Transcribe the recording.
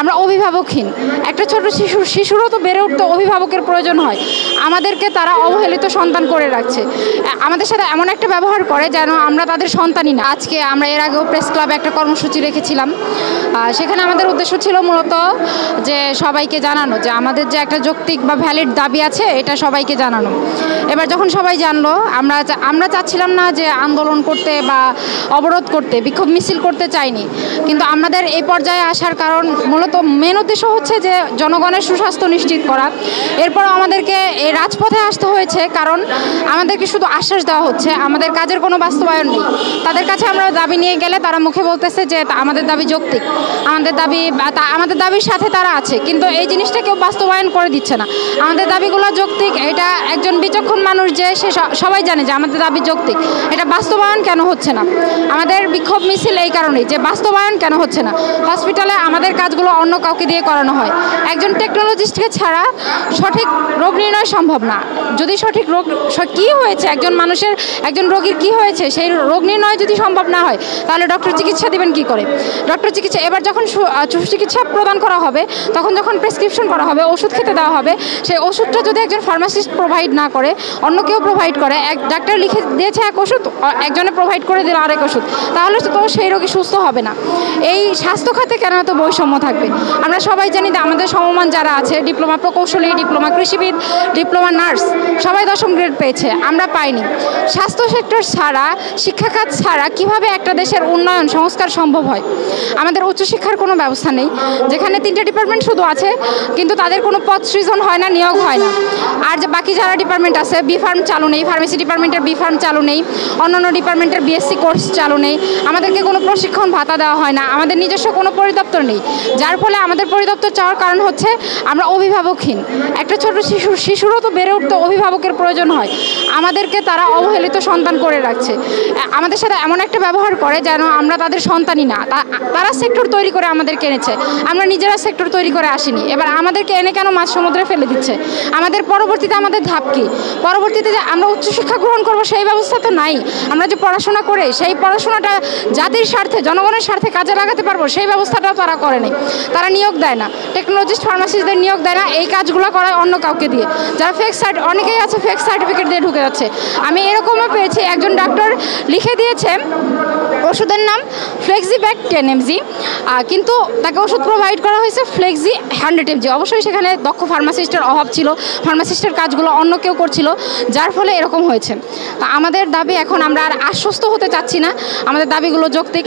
আমরা অভিভাবকহীন। একটা ছোট শিশুরও তো বেড়ে উঠতে অভিভাবকের প্রয়োজন হয়। আমাদেরকে তারা অবহেলিত সন্তান করে রাখছে, আমাদের সাথে এমন একটা ব্যবহার করে যেন আমরা তাদের সন্তানই না। আজকে আমরা এর আগেও প্রেস ক্লাবে একটা কর্মসূচি রেখেছিলাম, সেখানে আমাদের উদ্দেশ্য ছিল মূলত যে সবাইকে জানানো যে আমাদের যে একটা যৌক্তিক বা ভ্যালিড দাবি আছে এটা সবাইকে জানানো। এবার যখন সবাই জানলো, আমরা চাচ্ছিলাম না যে আন্দোলন করতে বা অবরোধ করতে, বিক্ষোভ মিছিল করতে চাইনি, কিন্তু আমাদের এই পর্যায়ে আসার কারণ মূলত মেন উদ্দেশ্য হচ্ছে যে জনগণের সুস্বাস্থ্য নিশ্চিত করা। এরপরও আমাদেরকে এই রাজপথে আসতে হয়েছে কারণ আমাদেরকে শুধু আশ্বাস দেওয়া হচ্ছে, আমাদের কাজের কোনো বাস্তবায়ন নেই। তাদের কাছে আমরা দাবি নিয়ে গেলে তারা মুখে বলতেছে যে আমাদের দাবি যৌক্তিক, আমাদের দাবির সাথে তারা আছে, কিন্তু এই জিনিসটা কেউ বাস্তবায়ন করে দিচ্ছে না। আমাদের দাবিগুলো যৌক্তিক, এটা একজন বিচক্ষণ মানুষ যে সে সবাই জানে যে আমাদের দাবি যৌক্তিক, এটা বাস্তবায়ন কেন হচ্ছে না? আমাদের বিক্ষোভ মিছিল এই কারণেই যে বাস্তবায়ন কেন হচ্ছে না। হসপিটালে আমাদের কাজগুলো অন্য কাউকে দিয়ে করানো হয়, একজন টেকনোলজিস্টকে ছাড়া সঠিক রোগ নির্ণয় সম্ভব না। যদি সঠিক রোগ কী হয়েছে, একজন রোগীর কী হয়েছে সেই রোগ নির্ণয় যদি সম্ভব না হয়, তাহলে ডক্টর চিকিৎসা দিবেন কি করে? ডক্টর চিকিৎসা এবার যখন সুচিকিৎসা প্রদান করা হবে, যখন প্রেসক্রিপশন করা হবে, ওষুধ খেতে দেওয়া হবে, সেই ওষুধটা যদি একজন ফার্মাসিস্ট প্রোভাইড না করে, অন্য কেউ প্রোভাইড করে, এক ডাক্তার লিখে দিয়েছে এক ওষুধ, একজনে প্রোভাইড করে দিল আরেক ওষুধ, তাহলে তো সেই রোগী সুস্থ হবে না। এই স্বাস্থ্য খাতে কেন এত বৈষম্য থাকবে? আমরা সবাই জানি যে আমাদের সমমান যারা আছে, ডিপ্লোমা প্রকৌশলী, ডিপ্লোমা কৃষিবিদ, ডিপ্লোমা নার্স, সবাই 10ম গ্রেড পেয়েছে, আমরা পাইনি। স্বাস্থ্য সেক্টর ছাড়া, শিক্ষা খাত ছাড়া কিভাবে একটা দেশের উন্নয়ন সংস্কার সম্ভব হয়? আমাদের উচ্চশিক্ষার কোনো ব্যবস্থা নেই, যেখানে 3টে ডিপার্টমেন্ট শুধু আছে, কিন্তু তাদের কোনো পদ সৃজন হয় না, নিয়োগ হয় না। আর যে বাকি যারা ডিপার্টমেন্ট আছে, বি ফার্ম চালু নেই, ফার্মেসি ডিপার্টমেন্টের বি ফার্ম চালু নেই, অন্যান্য ডিপার্টমেন্টের বিএসসি কোর্স চালু নেই, আমাদেরকে কোনো প্রশিক্ষণ ভাতা দেওয়া হয় না, আমাদের নিজস্ব কোনো পরিদপ্তর নেই। যার ফলে আমাদের পরিদপ্তর চাওয়ার কারণ হচ্ছে আমরা অভিভাবকহীন। একটা ছোট শিশুরও তো বেড়ে উঠতে অভিভাবকের প্রয়োজন হয়, আমাদেরকে তারা অবহেলিত সন্তান করে রাখছে, আমাদের সাথে এমন একটা ব্যবহার করে যেন আমরা তাদের সন্তানই না। তারা সেক্টর তৈরি করে আমাদেরকে এনেছে, আমরা নিজেরা সেক্টর তৈরি করে আসিনি। এবার আমাদেরকে এনে কেন মাঝ সমুদ্রে ফেলে দিচ্ছে? আমাদের পরবর্তীতে আমাদের ধাপ কি? পরবর্তীতে যে আমরা উচ্চশিক্ষা গ্রহণ করব সেই ব্যবস্থা তো নাই। আমরা যে পড়াশোনা করে সেই পড়াশোনাটা জাতির স্বার্থে, জনগণের স্বার্থে কাজে লাগাতে পারবো সেই ব্যবস্থাটাও তারা করে নেই। তারা নিয়োগ দেয় না, টেকনোলজিস্ট ফার্মাসিস্টদের নিয়োগ দেয় না, এই কাজগুলো করায় অন্য কাউকে দিয়ে, যারা অনেকেই আছে ফেক সার্টিফিকেট দিয়ে ঢুকে যাচ্ছে। আমি এরকমও পেয়েছি, একজন ডাক্তার লিখে দিয়েছে ওষুধের নাম ফ্লেক্সিব্যাক 10 mg, কিন্তু তাকে ওষুধ প্রোভাইড করা হয়েছে ফ্লেক্সি 100 mg। অবশ্যই সেখানে দক্ষ ফার্মাসিস্টের অভাব ছিল, ফার্মাসিস্টের কাজগুলো অন্য কেউ করছিল, যার ফলে এরকম হয়েছে। আমাদের দাবি, এখন আমরা আর আশ্বস্ত হতে চাচ্ছি না, আমাদের দাবিগুলো যৌক্তিক।